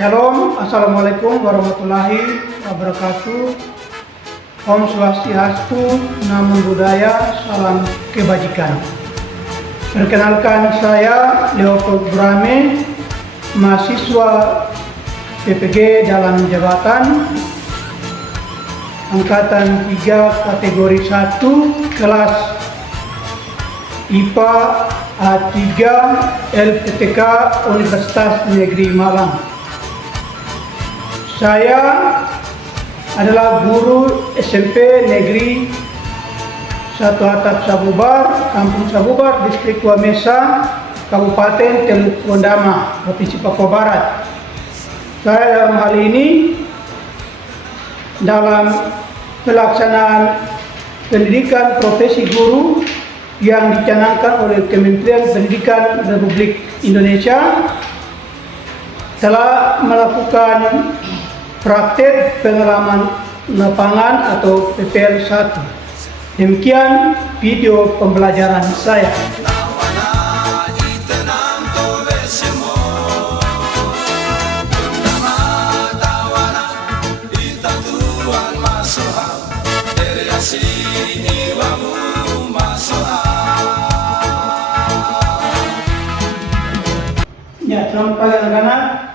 Shalom, Assalamualaikum warahmatullahi wabarakatuh. Om Swastiastu, Namo Buddhaya, salam kebajikan. Perkenalkan saya Leopold Brahme, mahasiswa PPG dalam jabatan Angkatan 3 kategori 1 kelas IPA A3 LPTK Universitas Negeri Malang. Saya adalah guru SMP Negeri 1 Atap Sabubar, Kampung Sabubar, Distrik Wamesa, Kabupaten Teluk Wondama, Provinsi Papua Barat. Saya dalam hal ini dalam pelaksanaan pendidikan profesi guru yang dicanangkan oleh Kementerian Pendidikan Republik Indonesia telah melakukan praktek pengalaman lapangan atau PPL 1. Demikian video pembelajaran saya. Ya, selamat pagi anak-anak.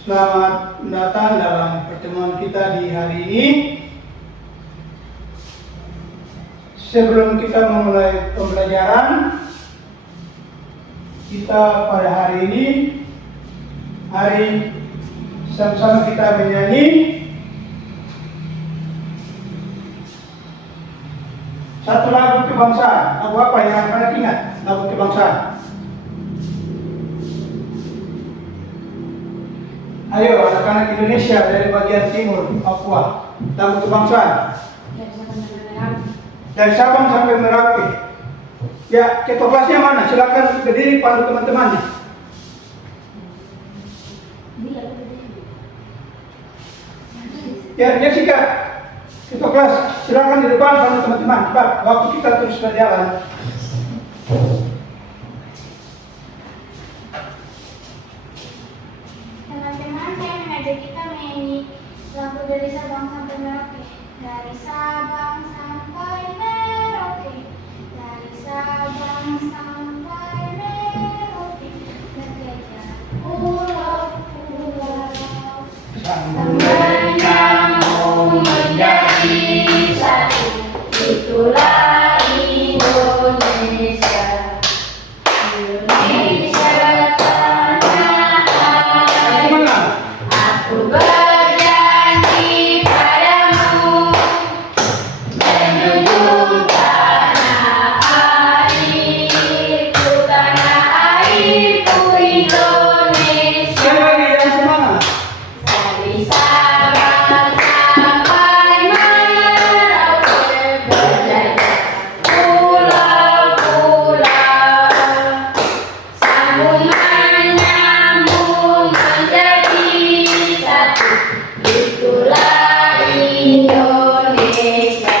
Selamat datang dalam pertemuan kita di hari ini. Sebelum kita memulai pembelajaran, kita pada hari ini, sama-sama kita menyanyi satu lagu kebangsaan. Lagu apa yang akan ingat? Lagu kebangsaan. Ayo anak-anak Indonesia dari bagian timur Papua, lagu kebangsaan. Dari Sabang sampai Merauke. Ya, ketua kelasnya mana? Silakan berdiri pandu teman-temannya. Ya, Jessica, ketua kelas, silakan di depan pandu teman-teman. Cepat, waktu kita terus berjalan. Teman-teman, saya mengajak kita menyanyi lagu dari Sabang sampai Merauke. Dari Sabang sampai Merauke, dari Sabang sampai Merauke, berjajah pulau-pulau, menyambung menjadi satu, itulah Indonesia. Indonesia tanah air, aku berjanji padamu, menjunjung tanah airku, tanah airku Indonesia. Dari Sabang sampai Merauke, berjajah pulau-pulau, sambung menyambung menjadi satu, itulah Indonesia.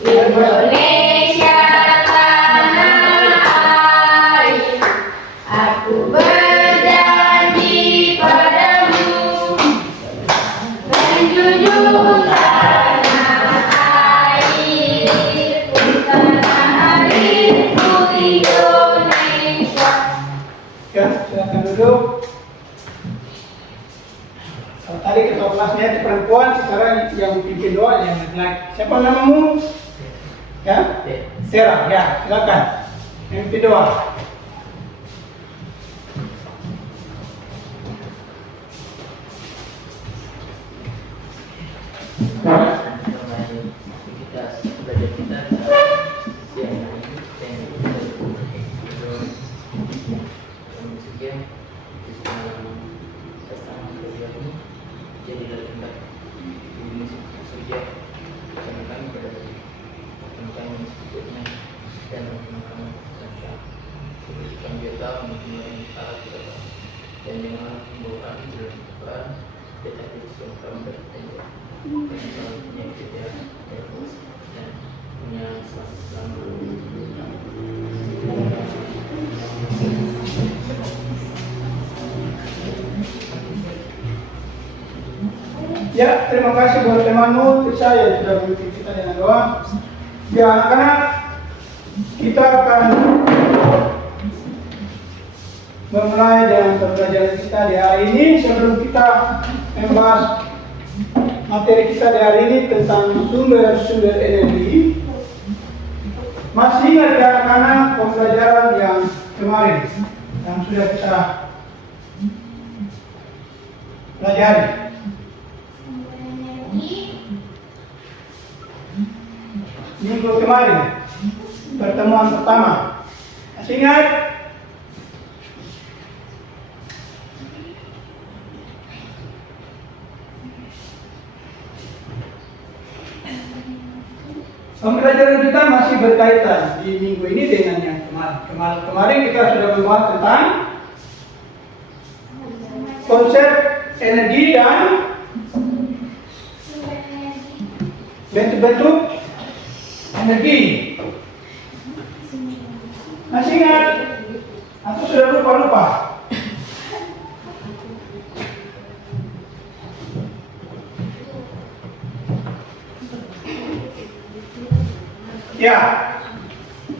Indonesia tanah air, aku berjanji padamu, menjunjung tanah airku, tanah airku Indonesia. Ya, silakan duduk. Kalau tadi ketua kelasnya itu perempuan, sekarang yang pimpin doa yang laki-laki. Siapa namamu? Ya, Tera. Ya, silakan. Yang pimpin doa. Aktivitas belajar kita siang hari ini dan kemudian tentang kuliah ini jadilah tempat ini sejak kami pada kami sebetulnya dan kami saja kami biasa mempunyai alat kita dan jangan membawa kami dalam Quran tetapi kami bertanya punya kerja dan punya selama Ya, terima kasih buat temanmu, Tisa, yang sudah mengikuti kita dengan doa. Ya, anak-anak, kita akan memulai dengan pembelajaran kita di hari ini. Sebelum kita membahas materi kita di hari ini tentang sumber-sumber energi, masih ingat ya anak-anak pembelajaran yang kemarin yang sudah kita pelajari? Minggu kemarin, pertemuan pertama. Masih ingat? Pembelajaran kita masih berkaitan di minggu ini dengan yang kemarin. Kemarin kita sudah membahas tentang konsep energi dan bentuk-bentuk energi. Masih ingat? Atau sudah lupa-lupa? Ya,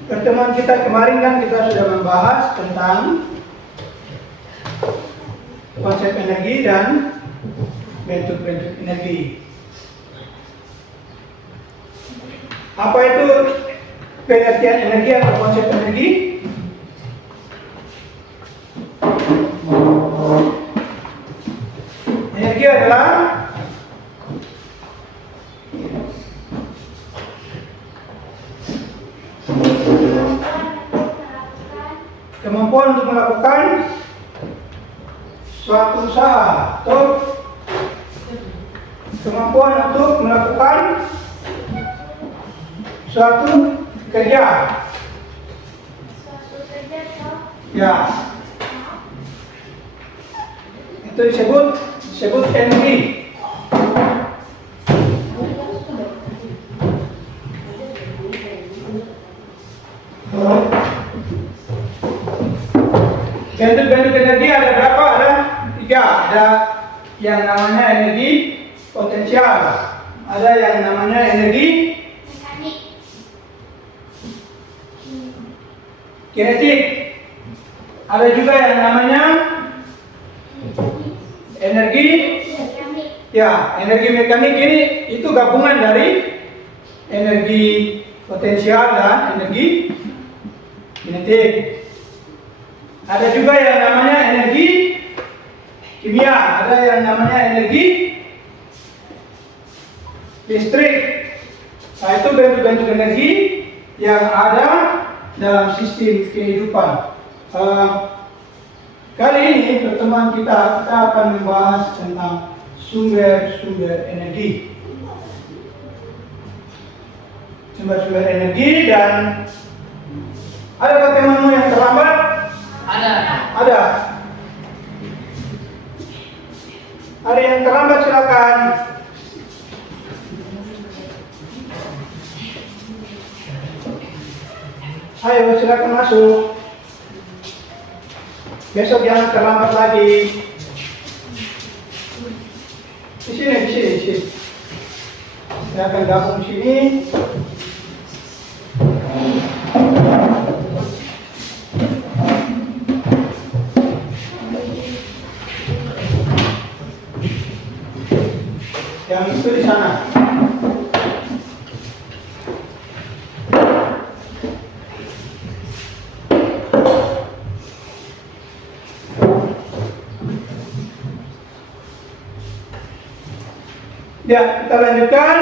pertemuan kita kemarin kan kita sudah membahas tentang konsep energi dan bentuk-bentuk energi. Apa itu pengertian energi atau konsep energi? Energi adalah kemampuan untuk melakukan suatu usaha atau kemampuan untuk melakukan suatu kerja. Ya, itu disebut energi. Bentuk-bentuk energi ada berapa? Ada 3. Ada yang namanya energi potensial, ada yang namanya energi kinetik, ada juga yang namanya energi mekanik. Ini itu gabungan dari energi potensial dan energi kinetik. Ada juga yang namanya energi kimia, ada yang namanya energi listrik. Nah, itu bentuk-bentuk energi yang ada dalam sistem kehidupan. Kali ini pertemuan kita akan membahas tentang sumber-sumber energi. Sumber-sumber energi. Dan adakah temanmu yang terlambat? Ada. Ada yang terlambat, silakan. Ayo, silakan masuk. Besok jangan terlambat lagi. Di sini. Saya akan gabung di sini. Yang itu di sana. Ya, kita lanjutkan.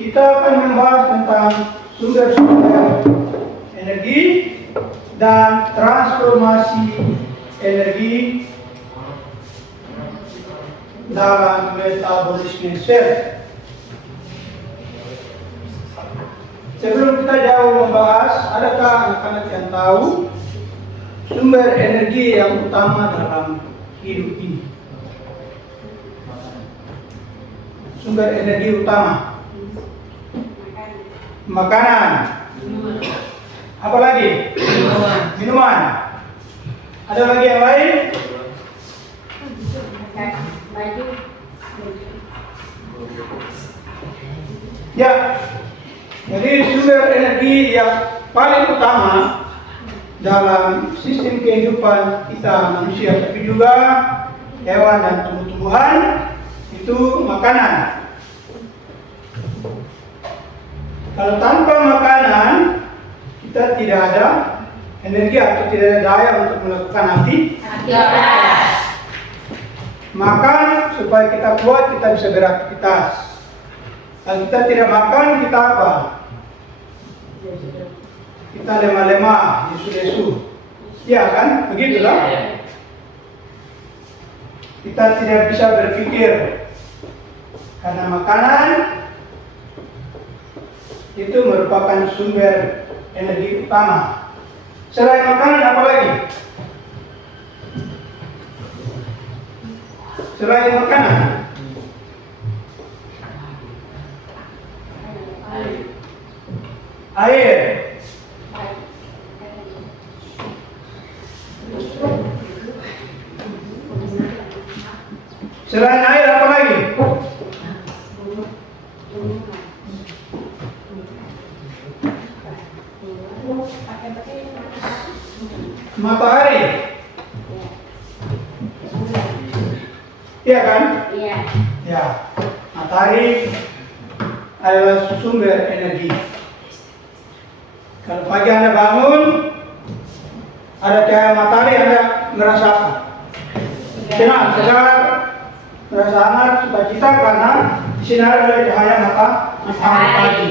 Kita akan membahas tentang sumber-sumber energi dan transformasi energi dalam metabolisme sel. Sebelum kita jauh membahas, adakah anak-anak yang tahu sumber energi yang utama dalam hidup ini? Sumber energi utama. Makanan. Apa lagi? Minuman. Ada lagi yang lain? Baju. Ya, jadi sumber energi yang paling utama dalam sistem kehidupan kita manusia, tapi juga hewan dan tumbuh-tumbuhan itu makanan. Kalau tanpa makanan kita tidak ada energi atau tidak ada daya untuk melakukan Aktivitas. makan supaya kita kuat, kita bisa beraktivitas. Kalau kita tidak makan, kita apa? Kita lemah-lemah, lesu-lesu. Ya kan? Begitulah. Kita tidak bisa berpikir karena makanan itu merupakan sumber energi utama. Selain makanan apa lagi? Selain makanan, air. Selain air apa lagi? Matahari. Iya kan? Iya. Ya, matahari adalah sumber energi. Kalau pagi Anda bangun, ada cahaya matahari, Anda merasa apa? Senang, segar, merasa hangat, sukacita karena disinari oleh cahaya matahari pagi.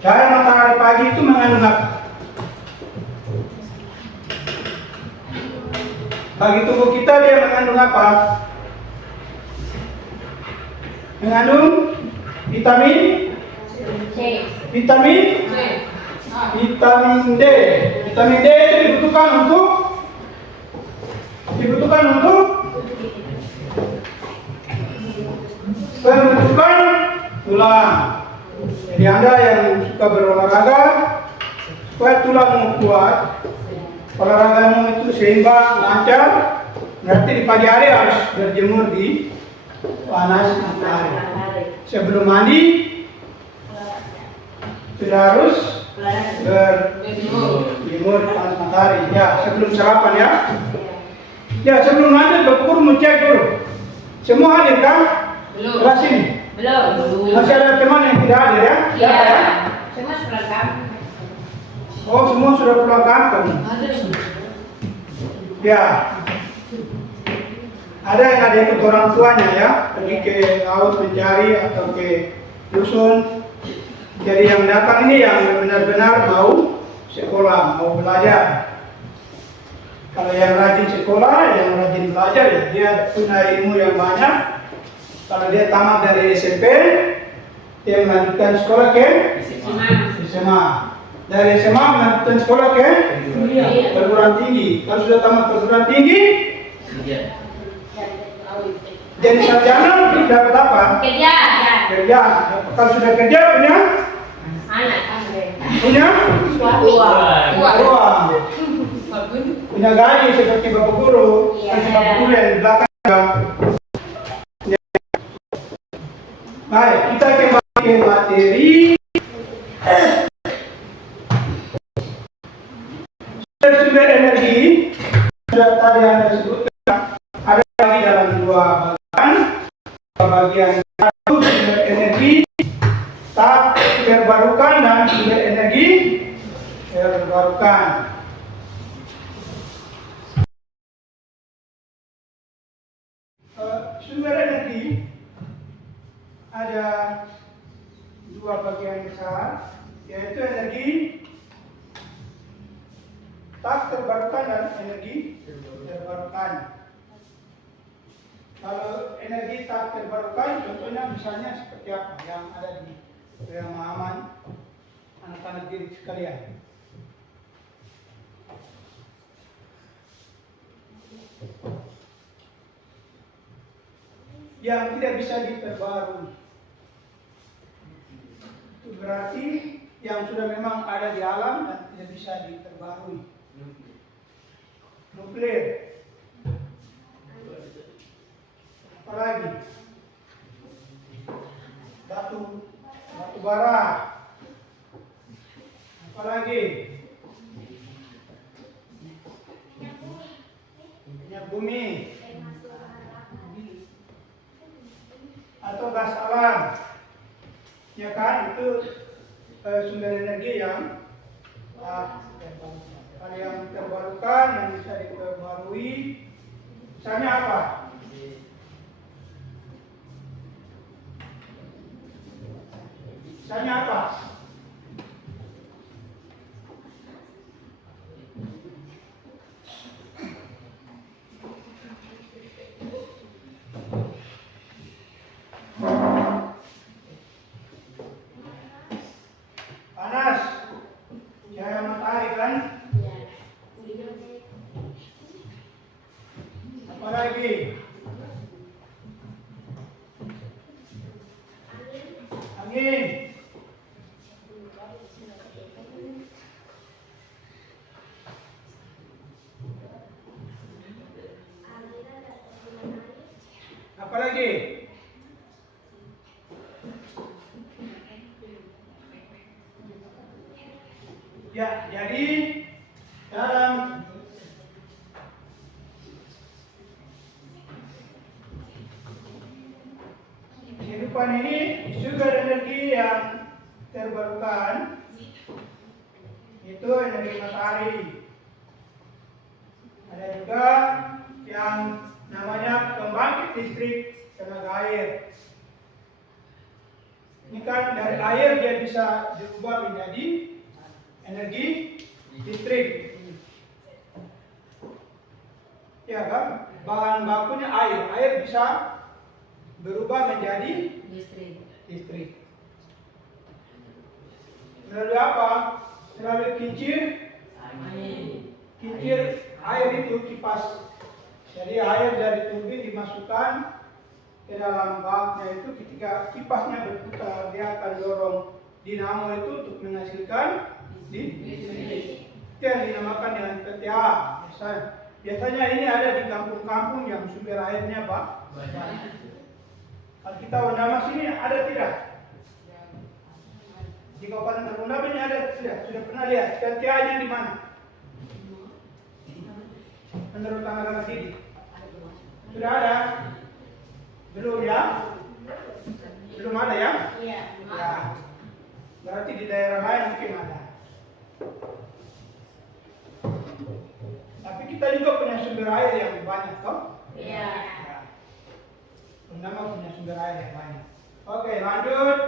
Cahaya matahari pagi itu mengandung apa? Bagi tubuh kita dia mengandung apa? Mengandung vitamin C. vitamin vitamin D. Vitamin D itu dibutuhkan untuk pembentukan tulang. Jadi Anda yang suka berolahraga supaya tulangmu kuat, olahragamu itu seimbang, lancar, berarti di pagi hari harus berjemur di panas matahari. Sebelum mandi sudah harus berjemur di panas matahari. Ya, sebelum sarapan ya. Ya, sebelum lanjut Bapak Guru mau cek dulu. Semua hadir kan? Belum. Kelas ini. Belum. Masih ada teman yang tidak hadir ya? Iya. Ya. Semua sudah kamu. Oh, semua sudah pulang kampung. Ya. Ada yang ada ikut orang tuanya ya, pergi ke laut mencari atau ke dusun. Jadi yang datang ini yang benar-benar mau sekolah, mau belajar. Kalau yang rajin sekolah, yang rajin belajar ya, dia punya ilmu yang banyak. Kalau dia tamat dari SMP, dia melanjutkan sekolah ke SMA. Dari SMA melanjutkan sekolah ke perguruan tinggi. Kalau sudah tamat perguruan tinggi, jadi sarjana dapat apa? Kerja. Kerja. Kalau sudah kerja punya uang. Punya gaji seperti Bapak Guru, Iya. seperti Bapak Guru yang di belakang juga. Baik, kita kembali ke materi. Sumber energi sudah tadi Anda sebutkan ada lagi dalam dua bagian. Bagian satu sumber energi tak terbarukan dan sumber energi terbarukan. Sumber energi ada dua bagian besar, yaitu energi tak terbarukan dan energi terbarukan. Kalau energi tak terbarukan, contohnya misalnya seperti apa yang ada di pemahaman anak-anak didik sekalian. Yang tidak bisa diperbarui. Itu berarti yang sudah memang ada di alam dan tidak bisa diperbarui. Nuklir. Apalagi? bara. Apalagi? Minyak bumi atau gas alam. Ya kan, itu sumber energi yang terbarukan, yang bisa diperbarui. Misalnya apa? Misalnya apa? Panas, cahaya matahari kan? Apalagi? Angin. Apalagi? Ya, jadi dalam kehidupan ini sumber energi yang terbarukan itu energi matahari. Ada juga yang namanya pembangkit listrik tenaga air. Ini kan dari air dia bisa diubah menjadi energi listrik. Ya kan? Bahan bakunya air. Air bisa berubah menjadi listrik. Melalui apa? Melalui kincir air itu kipas. Jadi air dari turbin dimasukkan ke dalam baknya itu, ketika kipasnya berputar dia akan dorong dinamo itu untuk menghasilkan listrik. Itu yang dinamakan dengan PTA. Biasanya ini ada di kampung-kampung yang sumber airnya banyak. Kalau kita Wandamas ini ada tidak? Di Kabupaten Tarundabe ini ada tidak? Sudah pernah lihat PTA-nya di mana? Menurut tanggal Didi? Sudah ada? Belum ya? Belum ada ya? Iya. Ya. Berarti di daerah lain mungkin ada. Tapi kita juga punya sumber air yang banyak, toh? Iya. Ya. Nama punya sumber air yang banyak. Oke, lanjut.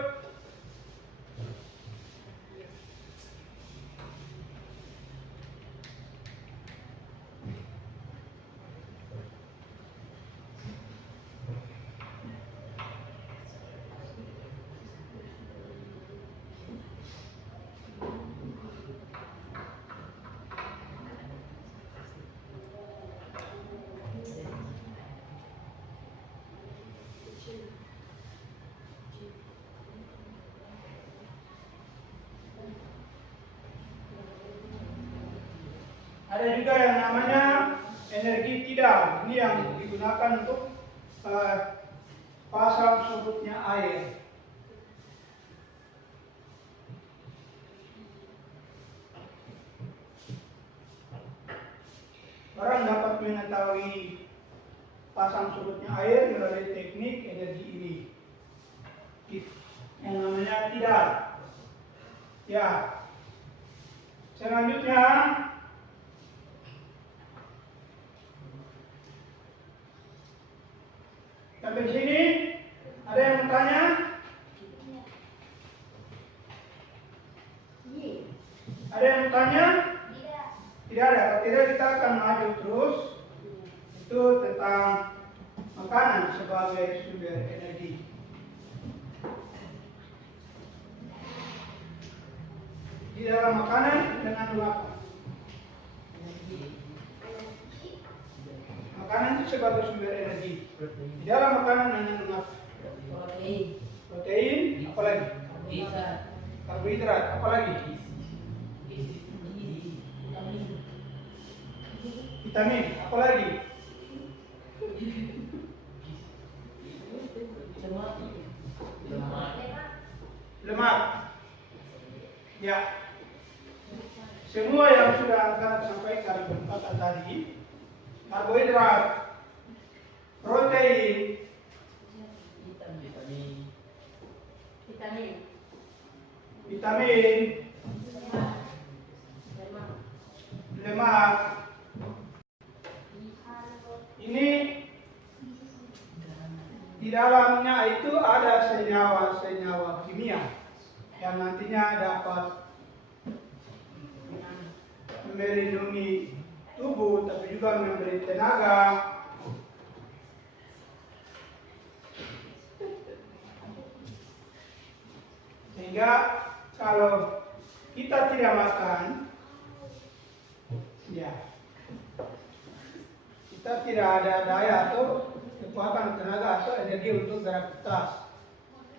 Ada juga yang namanya energi tidal. Ini yang digunakan untuk pasang surutnya air. Orang dapat mengetahui pasang surutnya air melalui teknik energi ini, yang namanya tidal. Ya. Selanjutnya, sampai sini ada yang bertanya? Ada yang bertanya? Tidak ada. Kalau tidak, kita akan maju terus. Itu tentang makanan sebagai sumber energi. Di dalam makanan dengan apa? Makanan itu sebagai sumber energi. Di dalam makanan dengan apa? Protein, apalagi? Karbohidrat, apalagi? Vitamin, apalagi? Lemak. lemak. Ya, semua yang sudah akan sampaikan berempat tadi, karbohidrat, protein, Vitamin. Vitamin. vitamin, lemak. Ini di dalamnya itu ada senyawa-senyawa kimia yang nantinya dapat melindungi tubuh, tapi juga memberi tenaga. Sehingga kalau kita tidak makan, ya kita tidak ada daya atau kekuatan tenaga atau energi untuk beraktivitas.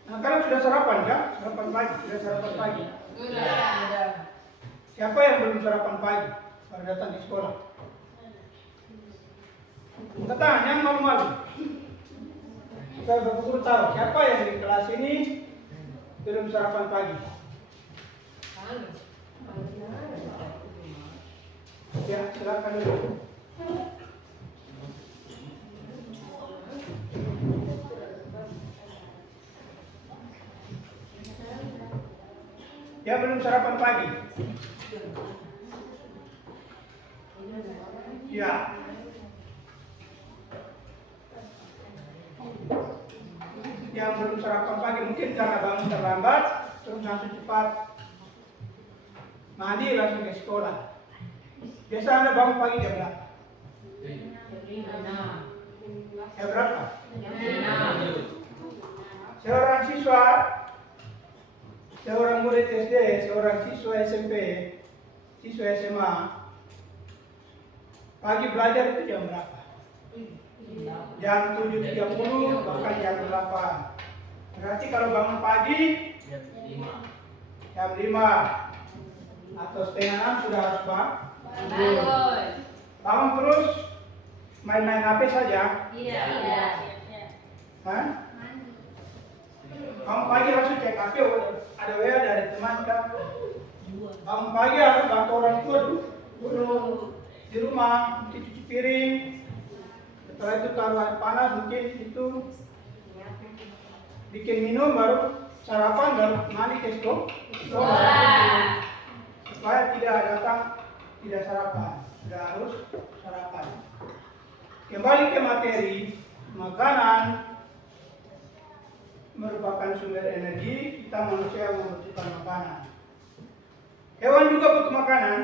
Nah, kalian sudah sarapan kan? Sarapan pagi, sudah sarapan pagi. Udah. Siapa yang belum sarapan pagi pada datang di sekolah? Katakan yang malu-malu. Saya berpikir tahu siapa yang di kelas ini belum sarapan pagi. Ya, silakan dulu. Ya, belum sarapan pagi. Ya. Yang belum sarapan pagi mungkin karena bangun terlambat, terus langsung cepat mandi langsung ke sekolah. Biasa Anda bangun pagi jam berapa? Jam berapa? Seorang siswa, seorang murid SD, seorang siswa SMP, siswa SMA, pagi belajar itu jam berapa? Jam 7.30, bahkan jam 8. Berarti kalau bangun pagi Jam 5. jam 5 atau setengah 6 sudah harus Bangun. bangun terus main-main HP saja. Iya. Hah? Bangun pagi langsung cek HP, ada WA dari teman kan? Bangun pagi harus bantu orang tua dulu di rumah, cuci piring. Setelah itu taruh air panas, mungkin itu bikin minum, baru sarapan, baru mandi ke sekolah. Supaya tidak datang tidak sarapan, sudah harus sarapan. Kembali ke materi, makanan merupakan sumber energi. Kita manusia membutuhkan makanan. Hewan juga butuh makanan.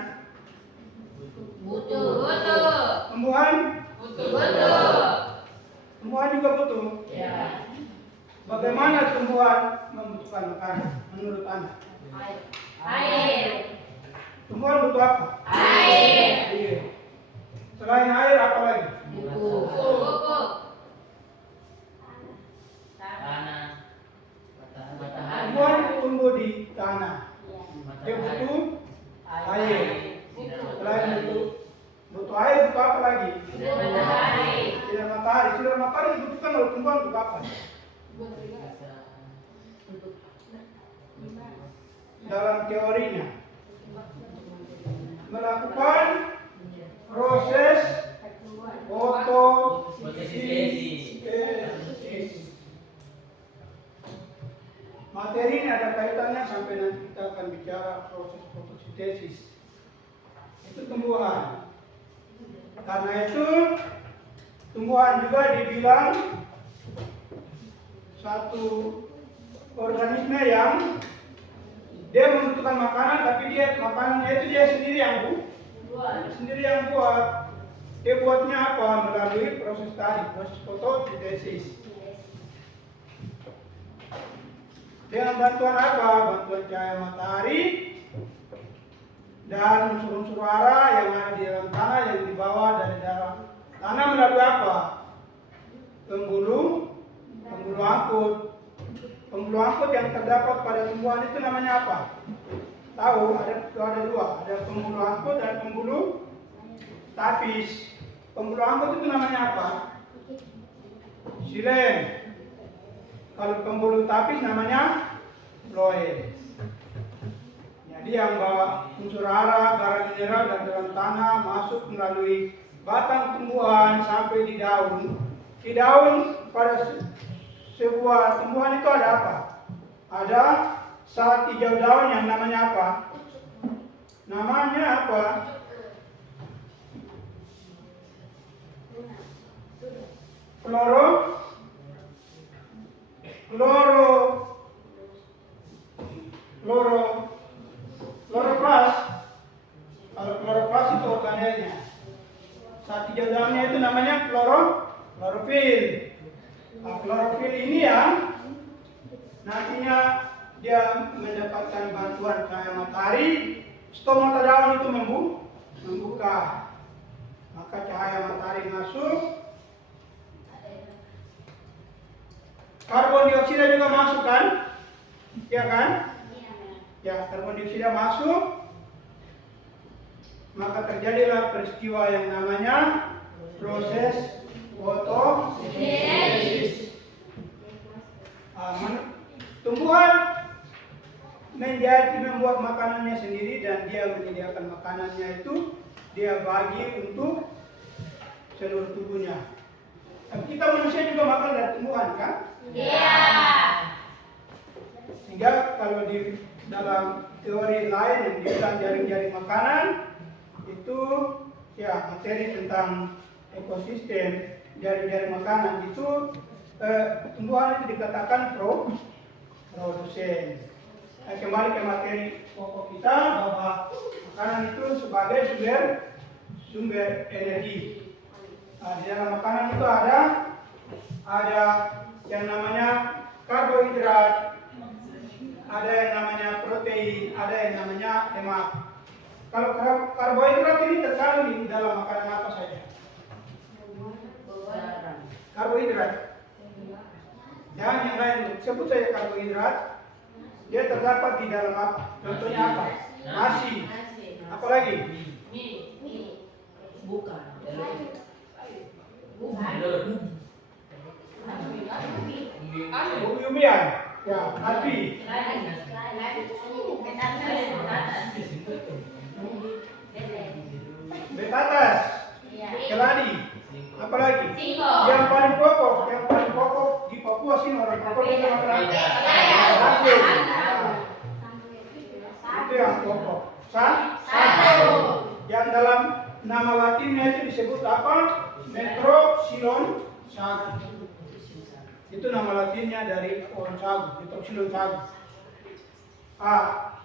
Butuh. Tumbuhan Butuh. juga butuh. Ya. Bagaimana tumbuhan membutuhkan makanan menurut Anda? Air. Tumbuhan butuh apa? Air. Iya. Selain air apa lagi? Pupuk. Tanah. Matahari. Tumbuhan tumbuh di tanah. Dia butuh air. Selain butuh air, butuh apa lagi? Matahari. Sinar matahari. Sinar matahari dibutuhkan oleh tumbuhan untuk apa? Dalam teorinya melakukan proses fotosintesis. Materi ini ada kaitannya sampai nanti kita akan bicara proses fotosintesis. Itu tumbuhan. Karena itu tumbuhan juga dibilang satu organisme yang dia membutuhkan makanan, tapi makanannya itu dia sendiri yang buat. Dia buatnya apa? Melalui proses tadi, proses fotosintesis. Dengan bantuan apa? Bantuan cahaya matahari dan unsur-unsur hara yang ada di dalam tanah yang dibawa dari dalam tanah melalui apa? Pembuluh angkut. Pembuluh angkut yang terdapat pada tumbuhan itu namanya apa? Tahu? Ada dua. Ada pembuluh angkut dan pembuluh tapis. Pembuluh angkut itu namanya apa? Xilem. Kalau pembuluh tapis namanya floem. Jadi yang bawa unsur hara, garam mineral dan dalam tanah masuk melalui batang tumbuhan sampai di daun. Di daun pada sebuah tumbuhan itu ada apa? Ada saat hijau daun yang namanya apa? Namanya apa? Kloroplas. Kalau kloroplas itu organelnya. Saat hijau daunnya itu namanya klorofil. Nah, klorofil ini yang nantinya dia mendapatkan bantuan cahaya matahari. Stomata daun itu membuka. Maka cahaya matahari masuk. Karbon dioksida juga masuk kan? Ya kan? Ya, karbon dioksida masuk. Maka terjadilah peristiwa yang namanya proses fotosintesis. Tumbuhan membuat makanannya sendiri dan dia menyediakan makanannya itu dia bagi untuk seluruh tubuhnya. Dan kita manusia juga makan dari tumbuhan kan? Iya. Sehingga kalau di dalam teori lain yang dibilang jaring-jaring makanan itu ya materi tentang ekosistem jaring-jaring makanan itu tumbuhan itu dikatakan produsen. Kembali ke materi pokok kita bahwa makanan itu sebagai sumber energi. Nah, di dalam makanan itu ada yang namanya karbohidrat, ada yang namanya protein, ada yang namanya lemak. Kalau karbohidrat ini terkandung di dalam makanan apa saja? Karbohidrat. Jangan yang lain, sebut saja karbohidrat. Dia terdapat di dalam apa? Contohnya apa? Nasi. Apalagi? Bukan. Umbi-umbian. Ya, nasi. Betatas. Keladi. Apalagi? Yang paling pokok di Papua sini orang Papua itu makan apa? Itu yang pokok. Satu. Yang dalam nama latinnya itu disebut apa? Metroxylon sagu. Itu nama latinnya dari pohon sagu, Metroxylon sagu.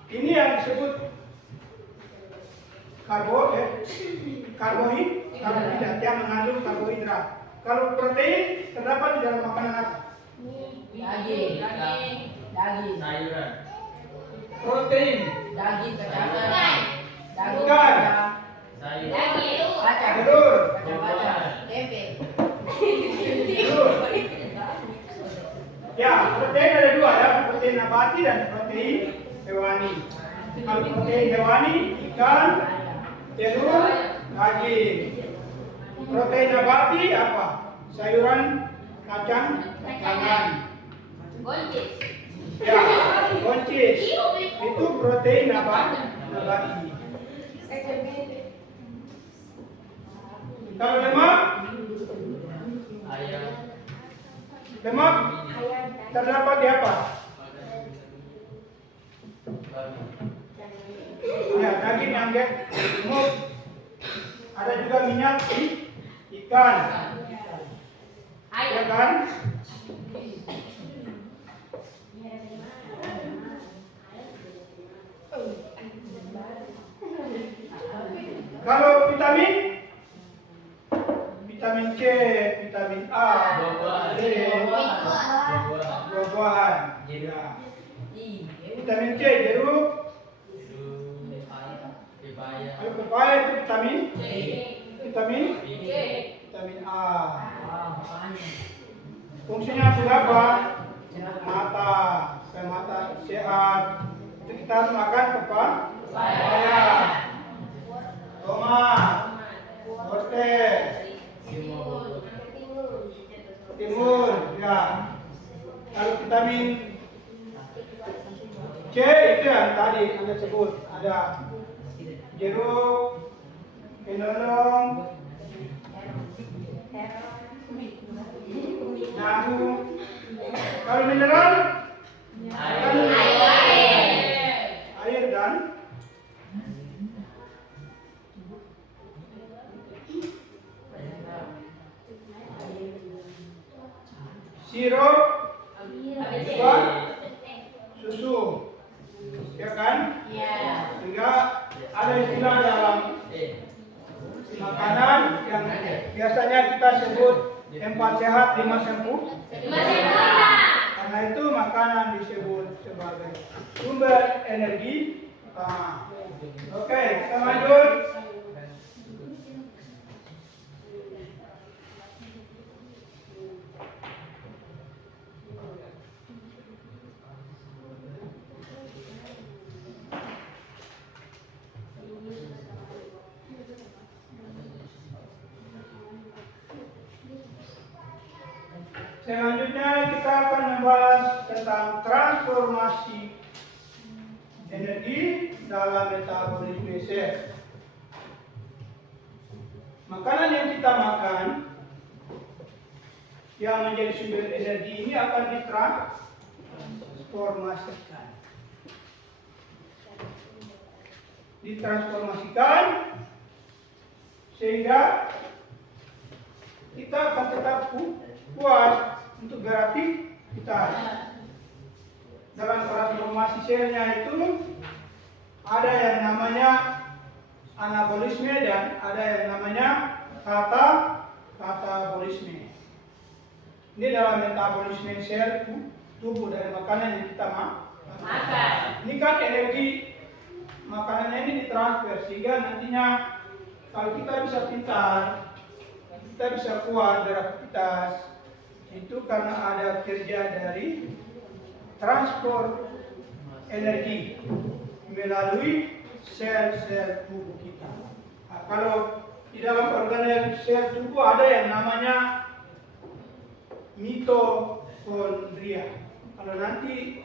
Ini yang disebut karbohidrat yang mengandung karbohidrat. Kalau protein terdapat di dalam makanan apa? Daging. Sayuran. Protein. Daging kacang. Bukan. Sayur. Telur. Tempe. Telur. Ya, protein ada dua ya, protein nabati dan protein hewani. Kalau protein hewani ikan, telur, daging. Protein nabati apa? Sayuran, kacangan. Ya, buncis. Itu protein nabati. Kalau lemak, lemak terdapat di apa? Ya, daging yang gemuk. Ada juga minyak ikan. Ya kan? Kalau vitamin C, vitamin A, D, buah-buahan. Ya. Vitamin C, jeruk. Kalau pepaya itu vitamin A. Fungsinya apa? Mata sehat. Itu kita harus makan pepaya, tomat, wortel, timun. Ya. Kalau vitamin C itu yang tadi Anda sebut. Ada jeruk, kelelong, jamu. Kalau mineral, air dan sirup, buah, susu, ya kan? Sehingga ada istilah dalam makanan yang biasanya kita sebut 4 sehat 5 sembuh. Karena itu makanan disebut sebagai sumber energi utama. Oke, kita lanjut. Selanjutnya kita akan membahas tentang transformasi energi dalam metabolisme sel. Makanan yang kita makan yang menjadi sumber energi ini akan ditransformasikan sehingga kita akan tetap kuat untuk beraktivitas. Dalam transformasi selnya itu ada yang namanya anabolisme dan ada yang namanya katabolisme. Ini dalam metabolisme sel tubuh dari makanan yang kita makan. Ini kan energi makanannya ini ditransfer sehingga nantinya kalau kita bisa pintar, kita bisa kuat beraktivitas. Itu karena ada kerja dari transport energi melalui sel-sel tubuh kita. Nah, kalau di dalam organel sel tubuh ada yang namanya mitokondria. Kalau nanti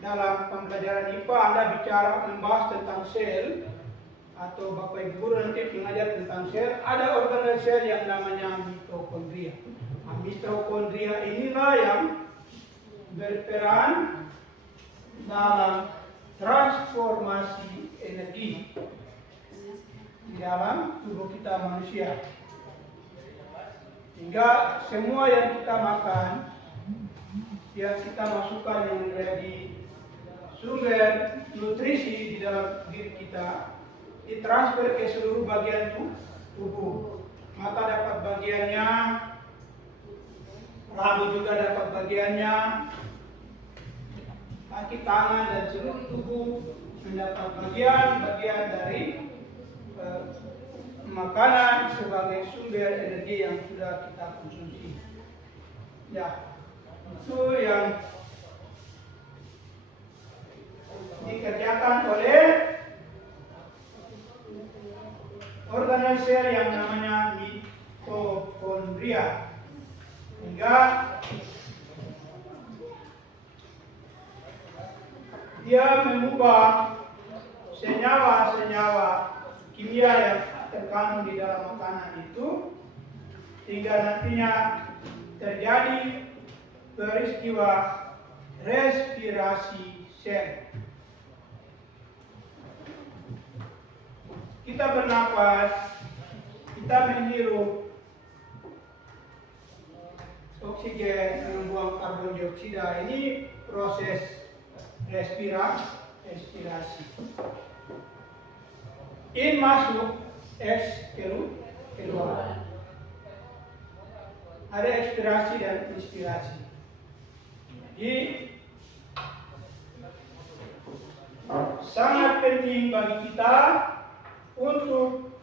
dalam pembelajaran IPA Anda bicara membahas tentang sel atau Bapak Ibu guru nanti mengajar tentang sel, ada organel sel yang namanya mitokondria. Nah, mitokondria inilah yang berperan dalam transformasi energi di dalam tubuh kita manusia. Hingga semua yang kita makan, yang kita masukkan yang menjadi sumber nutrisi di dalam diri kita, ditransfer ke seluruh bagian tubuh. Mata dapat bagiannya, rambut juga dapat bagiannya, kaki, tangan, dan seluruh tubuh mendapat bagian-bagian dari makanan sebagai sumber energi yang sudah kita konsumsi. Ya, itu yang dikerjakan oleh organel sel yang namanya mitokondria. Hingga dia mengubah senyawa-senyawa kimia yang terkandung di dalam makanan itu hingga nantinya terjadi peristiwa respirasi sel. Kita bernapas, kita menghirup oksigen, membuang karbon dioksida. Ini proses respirasi. In masuk, X keluar. Ada ekspirasi dan inspirasi. Jadi sangat penting bagi kita untuk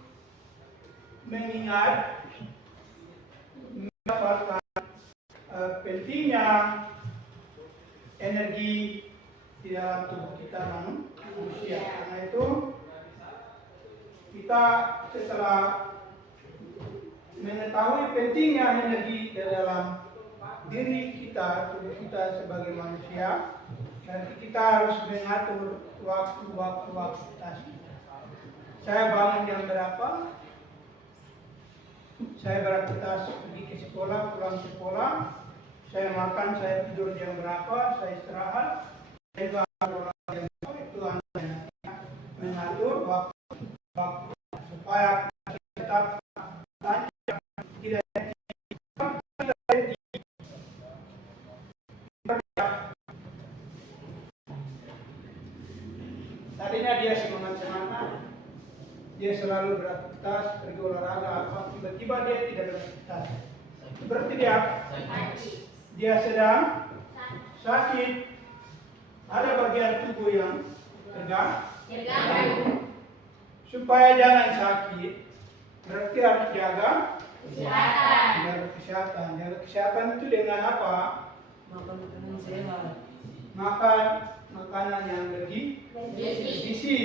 mengingat, mendapatkan pentingnya energi di dalam tubuh kita manusia. Karena itu kita setelah mengetahui pentingnya energi di dalam diri kita, tubuh kita sebagai manusia, Jadi kita harus mengatur waktu-waktu aktivitas kita. Saya bangun jam berapa? Saya beraktivitas pergi ke sekolah, pulang sekolah. Saya makan, saya tidur jam berapa? Saya istirahat. Saya juga jam berapa? Itu Anda mengatur waktu supaya tetap lancar, tidak tadinya dia semangat-semangat, dia selalu beraktivitas, pergi olahraga apa, tiba-tiba dia tidak beraktivitas. Berarti dia sedang sakit. Ada bagian tubuh yang terganggu. Supaya jangan sakit, berarti harus jaga kesehatan. Jaga kesehatan itu dengan apa? Makan makanan sehat. Makan makanan yang bergizi.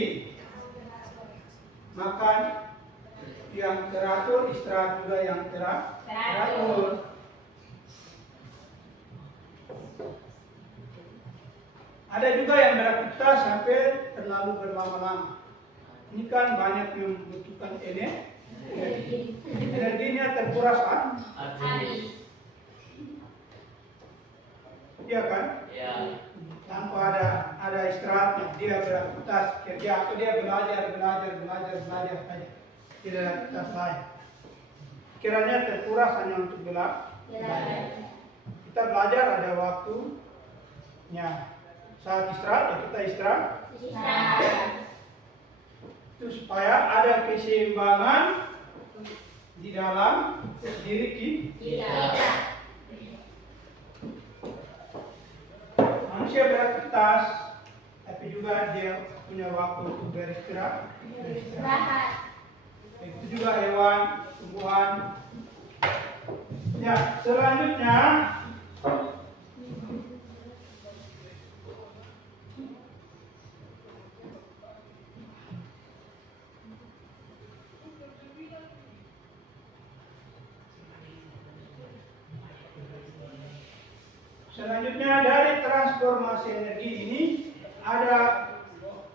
Makan yang teratur, istirahat juga yang teratur. Ada juga yang beraktivitas sampai terlalu berlama-lama. Ini kan banyak membutuhkan energi. Energinya terkuras Habis. Iya kan? Ya. Tanpa ada istirahatnya, dia beraktivitas kerja atau dia belajar saja. Tidak ada aktivitas lain. Kiranya terkuras hanya untuk belajar. Kita belajar ada waktunya. Saat istirahat ya kita istirahat. Itu supaya ada keseimbangan di dalam diri kita. Manusia beraktivitas, tapi juga dia punya waktu untuk beristirahat. Itu juga hewan, tumbuhan. Ya, selanjutnya dari transformasi energi ini ada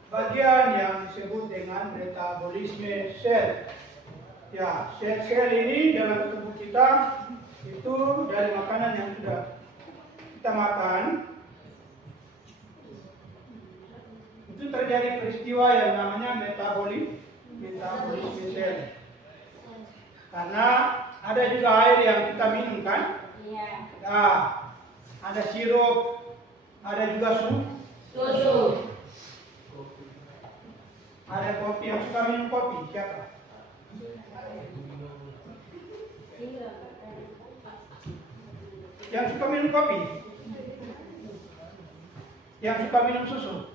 bagian yang disebut dengan metabolisme sel. Ya, sel-sel ini dalam tubuh kita itu dari makanan yang sudah kita makan itu terjadi peristiwa yang namanya metabolisme sel. Karena ada juga air yang kita minum kan? Nah, ada sirup, ada juga susu. Ada kopi, yang suka minum kopi, siapa? Yang suka minum kopi? Yang suka minum susu?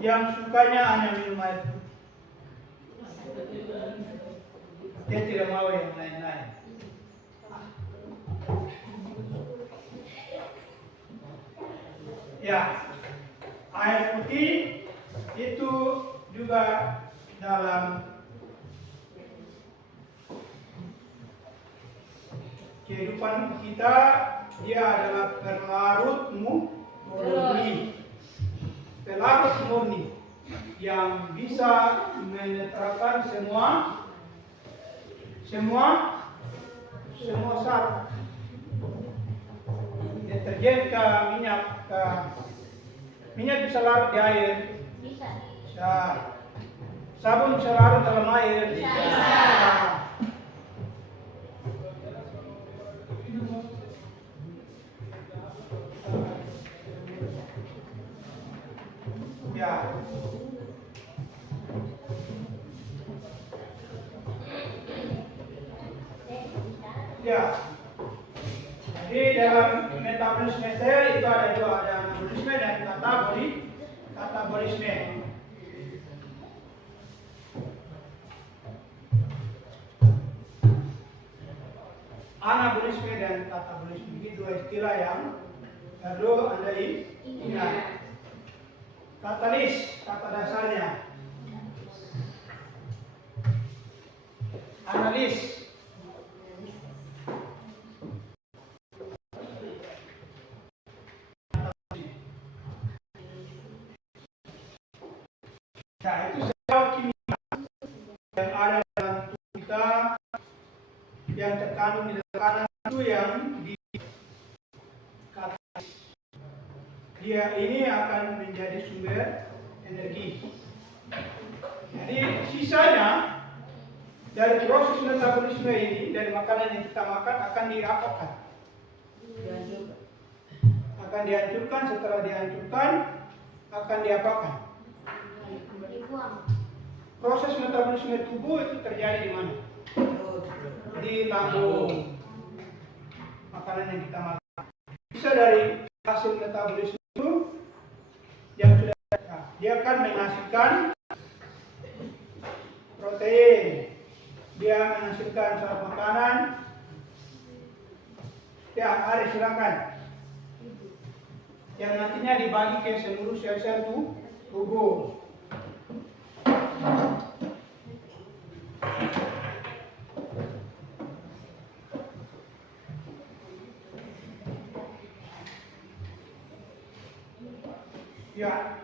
Yang sukanya hanya minum air putih? Dia tidak mau yang lain-lain. Ya, air putih itu juga dalam kehidupan kita dia adalah pelarut murni yang bisa menetralkan semua syarat. Deterjen ke minyak bisa larut di air. Bisa. Sabun bisa larut dalam air. Bisa. Ya. Ya. Jadi dalam metabolisme sel itu ada dua, ada anabolisme dan katabolisme. Anabolisme dan katabolisme ini dua istilah yang perlu Anda ingat. Katalis, kata dasarnya. Analis, Nah, itu senyawa kimia yang ada dalam tubuh kita yang terkandung di dalam makanan itu yang di katalis. Dia ini akan menjadi sumber energi. Jadi sisanya dari proses metabolisme ini, dari makanan yang kita makan akan diapakan? Dihancurkan. Akan dihancurkan, setelah dihancurkan akan diapakan? Dibuang. Proses metabolisme tubuh itu terjadi di mana? Di lambung. Makanan yang kita makan. Bisa dari hasil metabolisme itu yang sudah dia akan menghasilkan protein. Dia menghasilkan zat makanan. Ya, hari silakan. Yang nantinya dibagi ke seluruh sel-sel tubuh. Ya.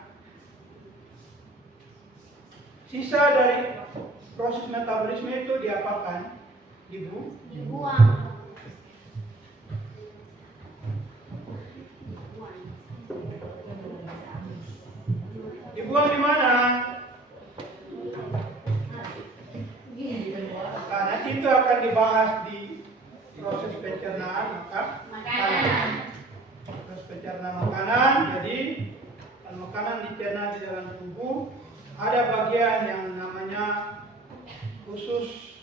Sisa dari proses metabolisme itu diapakan? Dibuang. Dibuang di mana? Nah, nanti itu akan dibahas di proses pencernaan Makanan. proses pencernaan makanan. Jadi kalau makanan dicerna di dalam tubuh, ada bagian yang namanya usus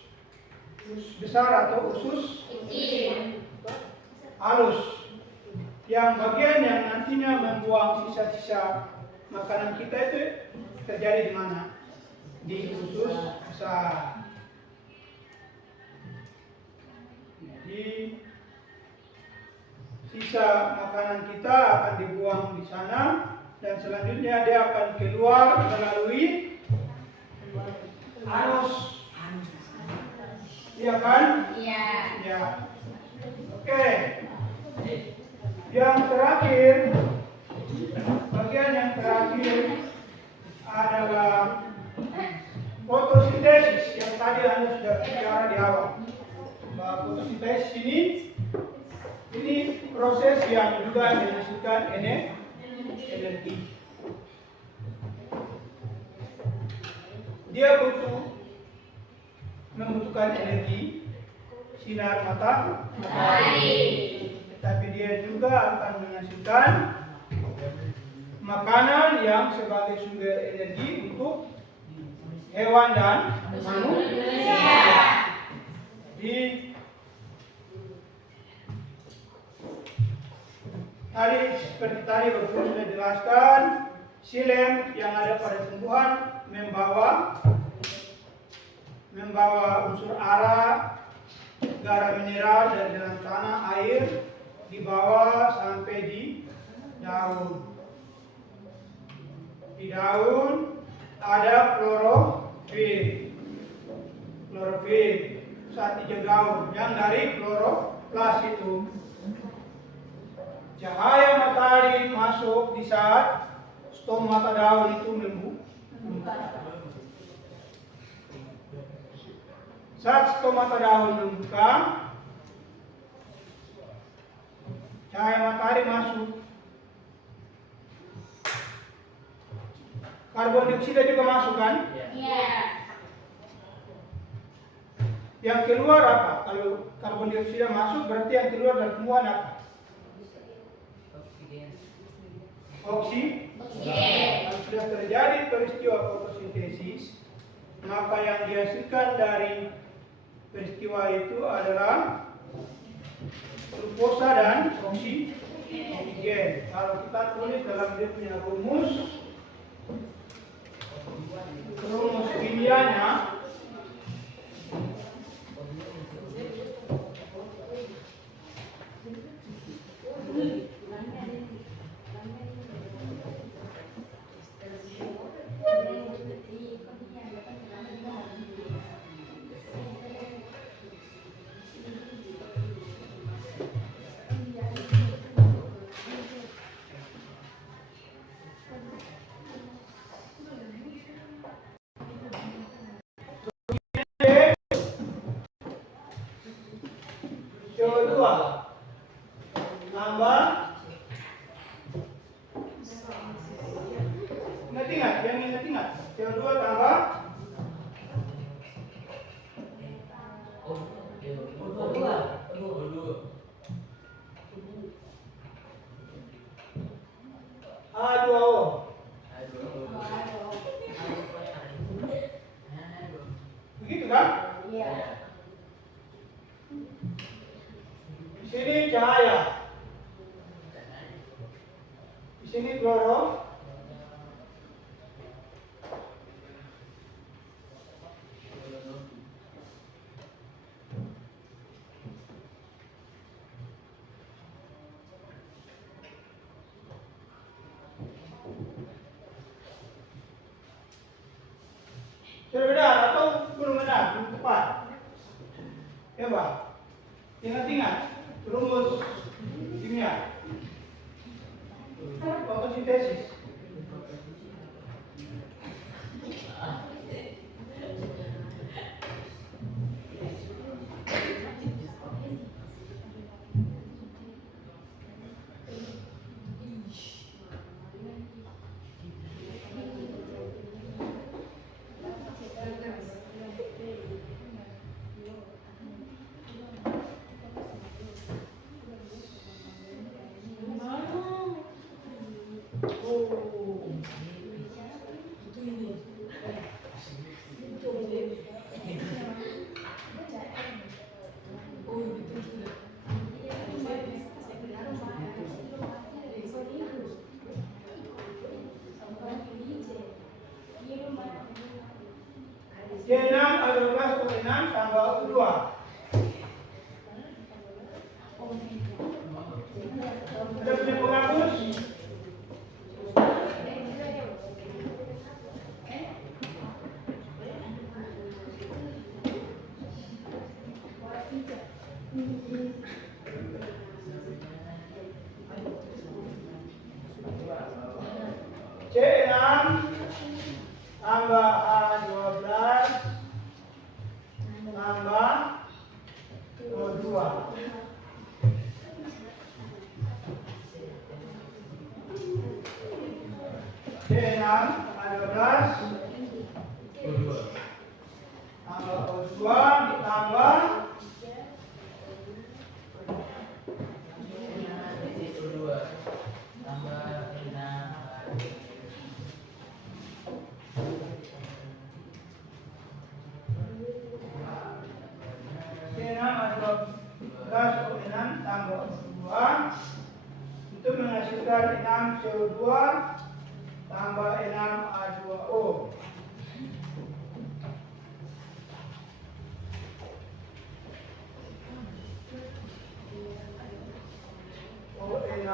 besar atau usus Kecil. halus. Yang bagian yang nantinya membuang sisa-sisa makanan kita itu terjadi di mana? Di usus besar. Jadi sisa makanan kita akan dibuang di sana dan selanjutnya dia akan keluar melalui anus. Iya kan? Iya. Ya. Oke. Yang terakhir, bagian yang terakhir adalah fotosintesis yang tadi Anda sudah bicara di awal. Bahwa fotosintesis ini proses yang juga menghasilkan energi. Dia membutuhkan energi sinar matahari, tetapi dia juga akan menghasilkan makanan yang sebagai sumber energi untuk hewan dan manusia. Tadi seperti tadi Bapak sudah jelaskan, xilem yang ada pada tumbuhan membawa unsur hara, garam mineral dari dalam tanah, air dibawa sampai di daun. Di daun ada klorofil saat hijau daun yang dari kloroplas itu. Cahaya matahari masuk di saat stomata daun itu membuka. Saat stomata daun membuka, cahaya matahari masuk. Karbon dioksida juga masuk kan? Iya. Yang keluar apa? Kalau karbon dioksida masuk berarti yang keluar dari tumbuhan apa? Oksigen. Kalau sudah terjadi peristiwa fotosintesis, maka yang dihasilkan dari peristiwa itu adalah glukosa dan oksigen. Kalau kita tulis dalam dia punya rumus kimianya yang ingat-ingat. CO2 tambah H2O. Begitu kan? Iya. Di sini cahaya. Di sini kloro. Sudah benar atau belum benar? Belum tepat. Ya Pak. Ingat-ingat rumus kimia. Fotosintesis. C6 A12 O6 tambah U2. Ada punya penghapus? C6 tambah A12 tambah O2. C6 A12 tambah O2 ditambah C6 A12 O6 tambah O2 itu menghasilkan 6 CO2 tambah 6 H2O. O6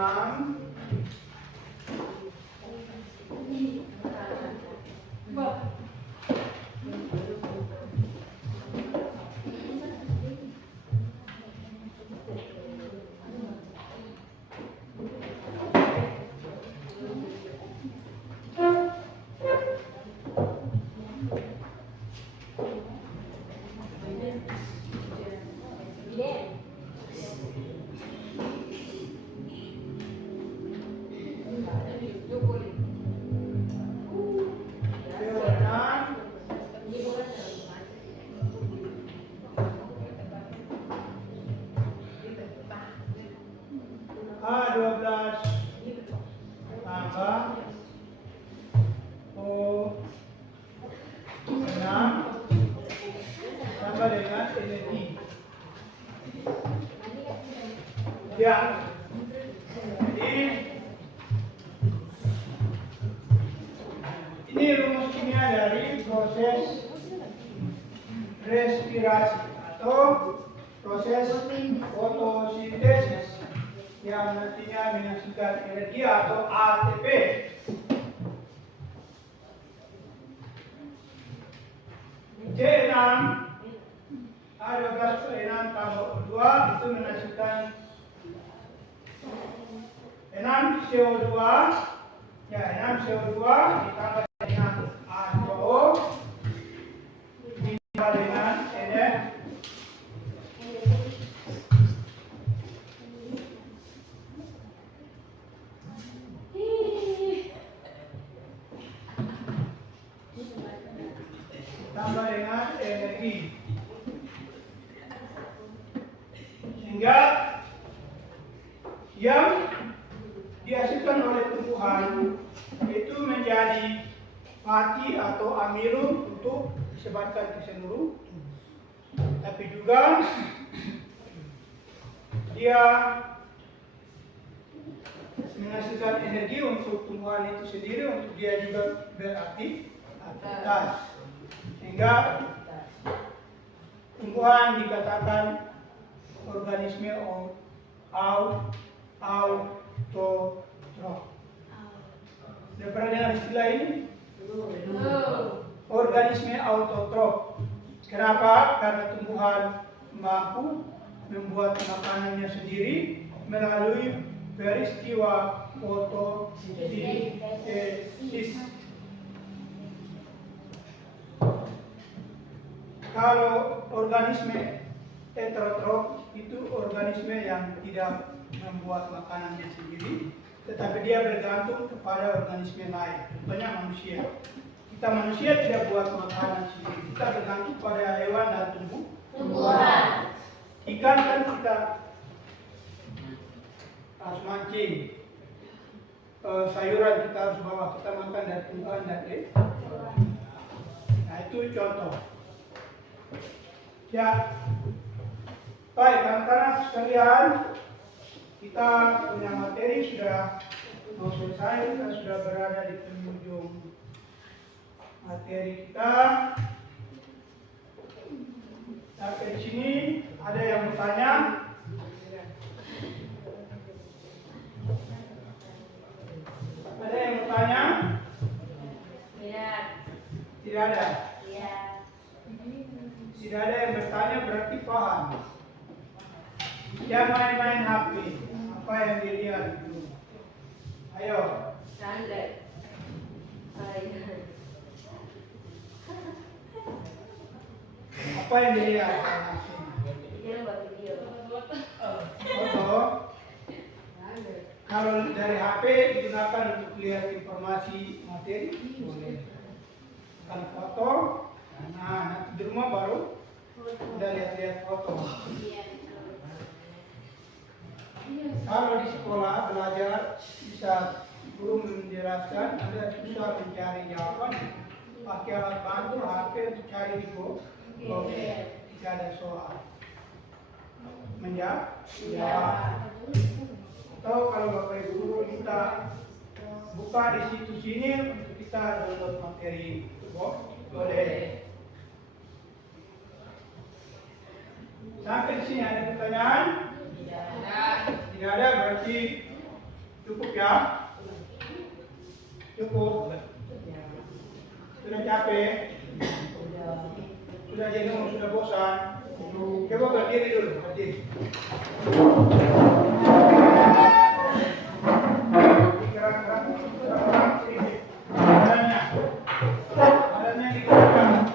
A12 tambah O6 tambah dengan energi. Ya, jadi ini rumus kimia dari proses respirasi atau proses fotosintesis yang nantinya menghasilkan energi atau ATP. C6 A12 O6 tambah O2 itu menghasilkan 6 CO2, ya 6 CO2 ditambah dengan H2O ditambah dengan energi. ditambah dengan energi. Sehingga yang dihasilkan oleh tumbuhan itu menjadi mati atau amilum untuk disebarkan ke seluruh tubuh. Tapi juga dia menghasilkan energi untuk tumbuhan itu sendiri, untuk dia juga beraktivitas. Sehingga tumbuhan dikatakan organisme autotrof. Sudah pernah dengar istilah ini? Organisme autotrof. Kenapa? Karena tumbuhan mampu membuat makanannya sendiri melalui peristiwa fotosintesis. Kalau organisme heterotrof itu organisme yang tidak membuat makanannya sendiri, tetapi dia bergantung kepada organisme lain. Contohnya manusia. Kita manusia tidak buat makanan sendiri. Kita bergantung pada hewan dan tumbuhan. Ikan kan kita harus mancing. Sayuran kita harus bawa, kita makan dari tumbuhan dan nah itu contoh. Ya, baik kawan-kawan sekalian, kita punya materi sudah mau selesai, kita sudah berada di penghujung materi kita. Sampai di sini ada yang bertanya? Ada yang bertanya? Tidak ada. Tidak ada yang bertanya berarti paham. Jangan main-main HP. Apa yang dilihat dulu? Ayo. Apa yang dilihat? Foto. Kalau dari HP digunakan untuk lihat informasi materi, boleh. Kalau foto, nah nanti di rumah baru udah lihat-lihat foto. Kalau di sekolah belajar bisa guru menjelaskan, ada susah mencari jawaban, pakai alat bantu HP untuk cari di Google, jika ada soal menjawab. Atau kalau Bapak Ibu guru kita buka di situs ini untuk kita download materi itu boleh. Sampai di sini ada pertanyaan? Tidak ada, berarti cukup ya? Cukup. Sudah capek? Sudah jenuh, sudah bosan? Coba berdiri dulu, berdiri. Gerak-gerak sedikit. Badannya digerakkan.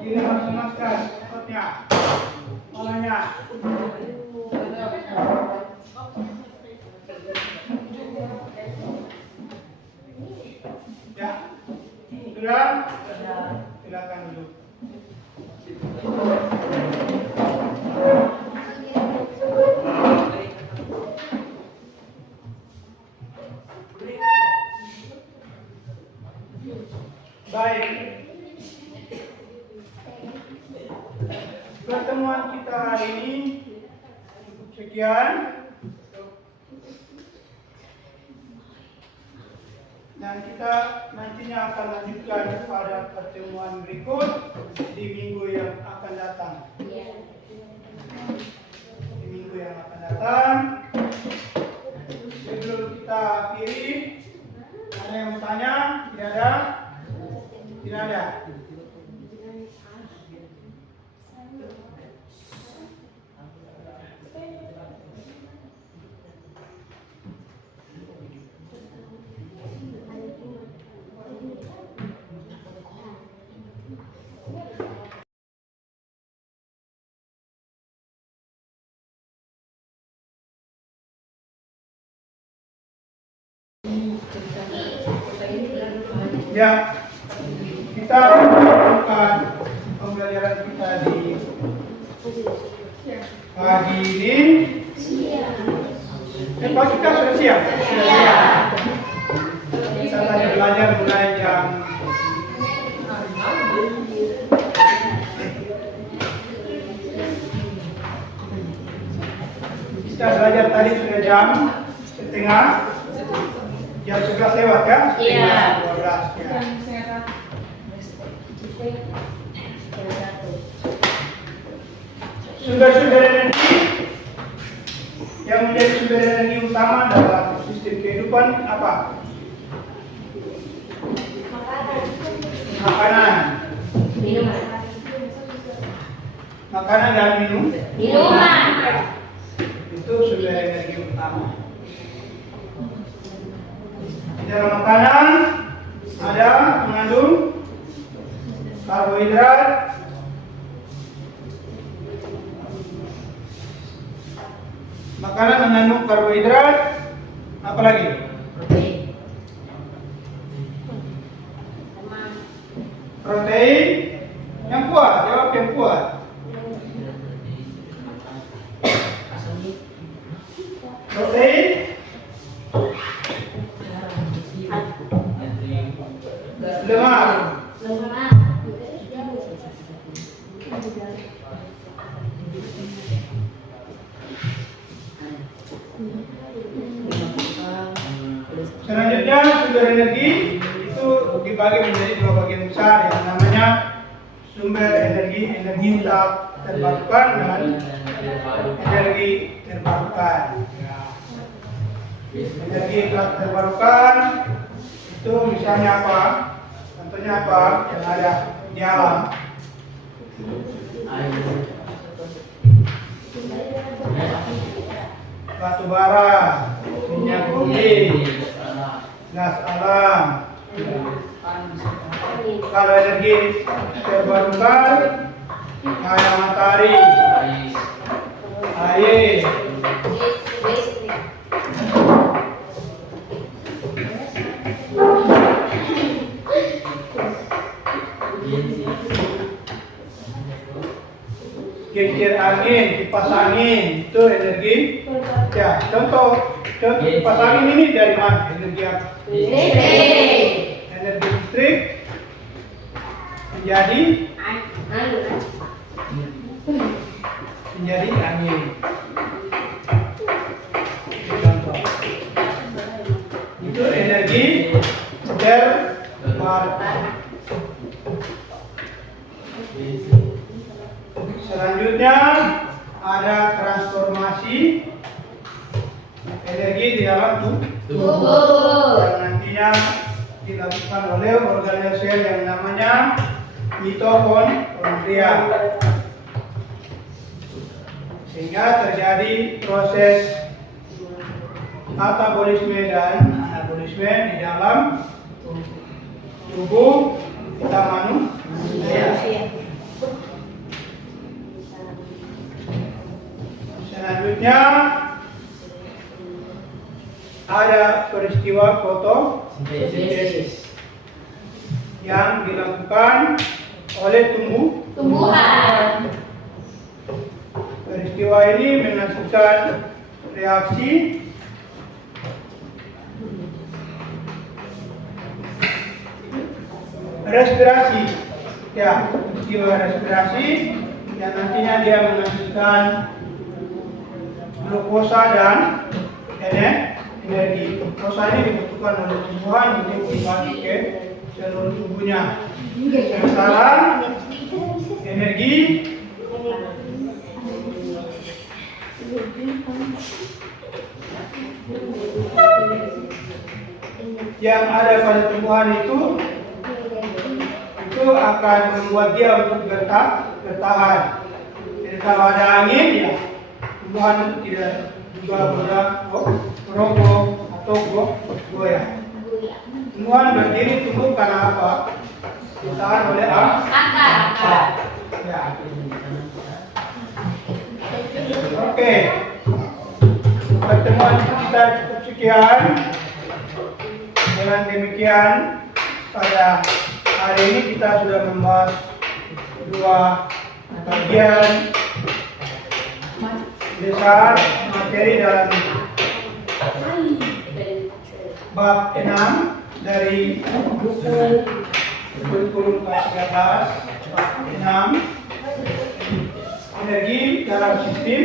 Dilemas-lemaskan ototnya, kepalanya. Ya, sudah? Silakan duduk. Baik, pertemuan kita hari ini cukup sekian, dan kita nantinya akan lanjutkan pada pertemuan berikut di minggu yang akan datang. Di minggu yang akan datang. Sebelum kita akhiri, ada yang bertanya? Tidak ada? Tidak ada. Ya. Kita melanjutkan pembelajaran kita di pagi ini. Pagi kita sudah siap. Kita tadi belajar mulai jam kita belajar tadi sudah jam 11 lewat ya? Iya. 12 ya. Sumber-sumber energi yang menjadi sumber energi utama dalam sistem kehidupan apa? Makanan. Makanan dan Minuman. itu sumber energi utama. Di dalam makanan ada mengandung karbohidrat, makanan mengandung karbohidrat, apa lagi? Protein. Yang kuat, jawab yang kuat. Protein. Lemak. Selanjutnya sumber energi itu dibagi menjadi dua bagian besar yang namanya sumber energi tak terbarukan dan energi terbarukan. Energi tak terbarukan itu misalnya apa? Contohnya apa yang ada di alam? Batu bara, minyak bumi, gas alam. Kalau energi terbarukan, cahaya matahari, air, kincir angin, kipas angin, itu energi. Ya, contoh kipas angin ini dari mana? Energi apa? Energi listrik menjadi angin. Contoh. Itu energi terbarukan. Selanjutnya ada transformasi energi di dalam tubuh yang nantinya dilakukan oleh organel sel yang namanya mitokondria, sehingga terjadi proses metabolisme dan anabolisme di dalam tubuh kita manusia. Selanjutnya ada peristiwa fotosintesis yang dilakukan oleh tumbuhan. Peristiwa ini menghasilkan reaksi respirasi. Ya, peristiwa respirasi yang nantinya dia menghasilkan glukosa dan energi. Glukosa ini dibutuhkan oleh tumbuhan untuk dibagi ke seluruh tubuhnya. Sementara energi yang ada pada tumbuhan itu akan membuat dia untuk bertahan. Jadi kalau ada angin ya tumbuhan itu tidak juga mudah roboh atau goyah. Tumbuhan berdiri tumbuh karena apa? Ditahan oleh akar. Ya. Oke. Pertemuan kita cukup sekian. Dengan demikian pada hari ini kita sudah membahas dua bagian besar materi dalam bab 6 dari buku kurikulum kelas 13 bab 6 energi dalam sistem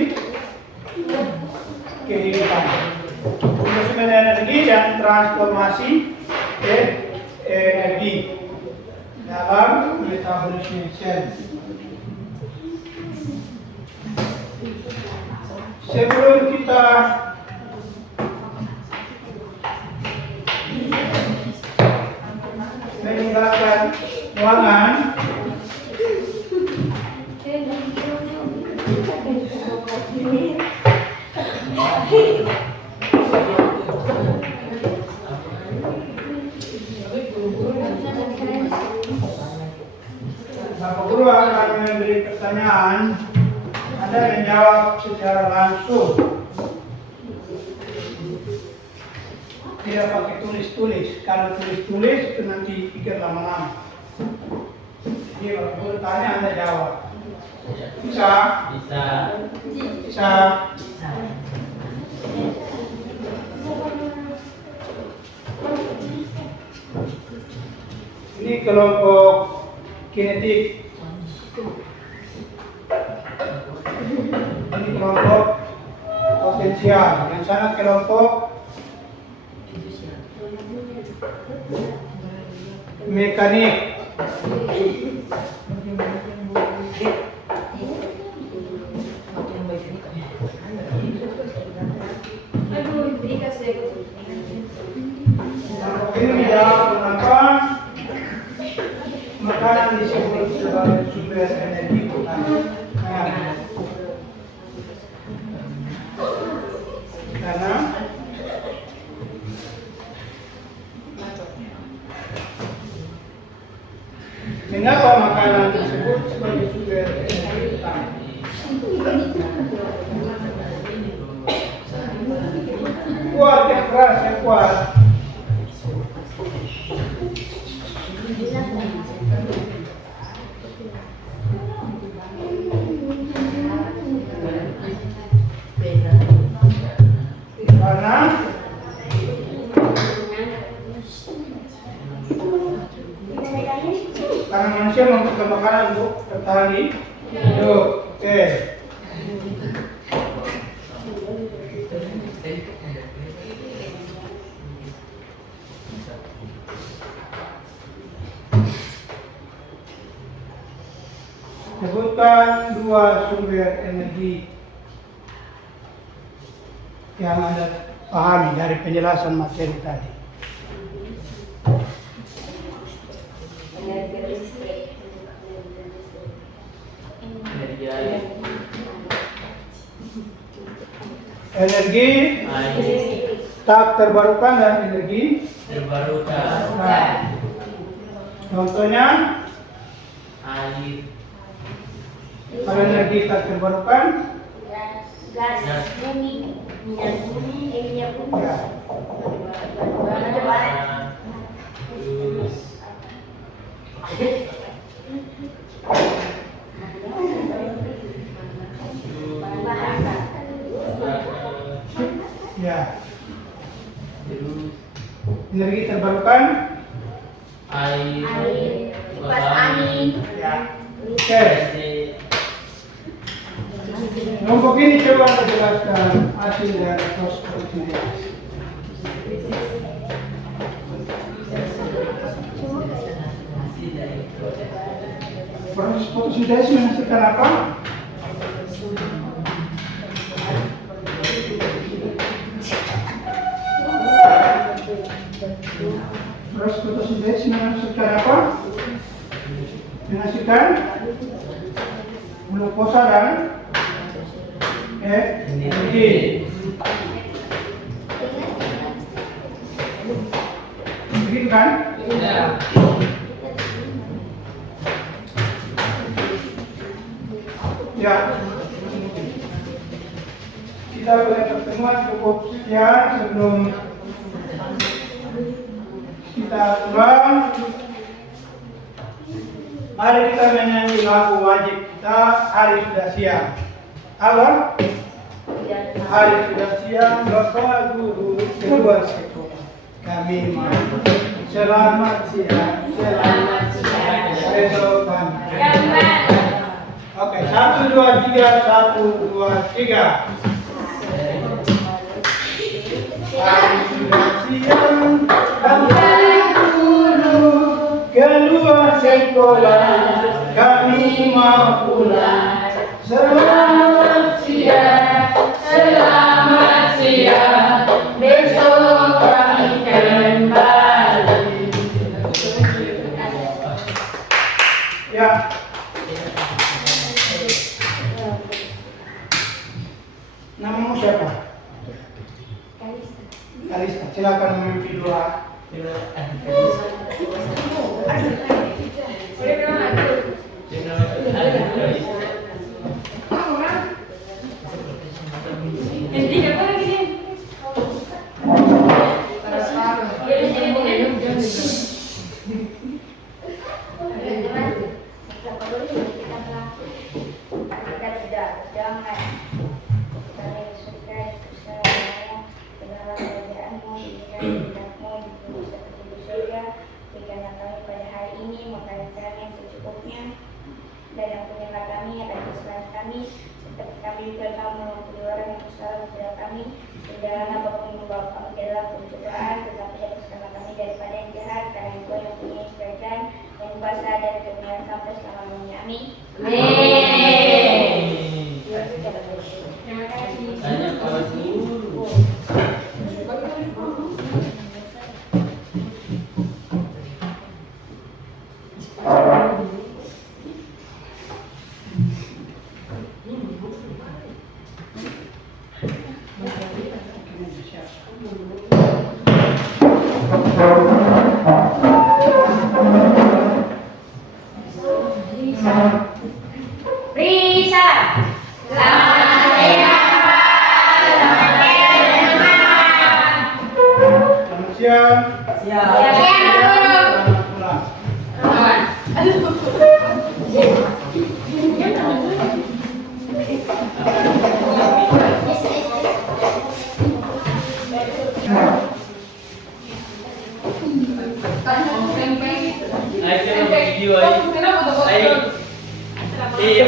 kehidupan, manajemen energi dan transformasi energi dalam metabolisme sel. Sebelum kita meninggalkan ruangan, Bapak Guru akan memberi pertanyaan, Anda menjawab secara langsung, tidak pakai tulis-tulis. Kalau tulis-tulis itu nanti pikir lama-lama. Jadi Bapak Guru tanya, Anda jawab. Bisa? Bisa. Bisa. Ini kelompok kinetik. Ini kelompok potensial. Yang sana kelompok mekanik. Ini menjawab mengapa makanan disebut sebagai sumber energi utama. Karena mengapa makanan disebut sebagai sumber energi utama? Kuat, yang keras, yang kuat. Karena manusia membutuhkan makanan untuk bertahan hidup. Oke. Sebutkan dua sumber energi yang Anda pahami dari penjelasan materi tadi. Energi air. Energi tak terbarukan dan energi Terbarukan. Contohnya, Air. kalau energi tak terbarukan, gas bumi, minyak bumi, minyak bumi. ya, Terus ya. terus Energi terbarukan, air. Kipas angin. ya. Oke. Kelompok ini coba Anda jelaskan hasil dari fotosintesis. Proses fotosintesis menghasilkan apa? Proses fotosintesis menghasilkan apa? Menghasilkan glukosa dan energi. Begitu kan? Ya. Ya. Kita pada pertemuan cukup sekian sebelum kita pulang. Mari kita menyanyi lagu wajib kita. Hari sudah siang. Apa? Hari sudah siang. Bapak Guru keluar sekolah. Kami mau selamat siang. Selamat siang. Besok kami. Oke, 1, 2, 3. 1, 2, 3. Hari sudah siang. Bapak Guru keluar sekolah, kami mau pulang. Selamat siang, besok kami kembali. Ya. Namamu siapa? Kalista. Silakan memimpin doa. Dan ampunilah kami atas kesalahan kami, seperti kami juga telah mengampuni orang yang bersalah kepada kami. Dan janganlah Bapa membawa kami ke dalam pencobaan, tetapi lepaskanlah kami daripada yang jahat, karena Engkau yang punya kerajaan dan kuasa dan kemuliaan sampai selama-lamanya. Amin. Terima kasih. Tanya Pak Guru. Risa, selamat siang. Selamat siang. Selamat pulang. Ay, video ay. Ay, iya,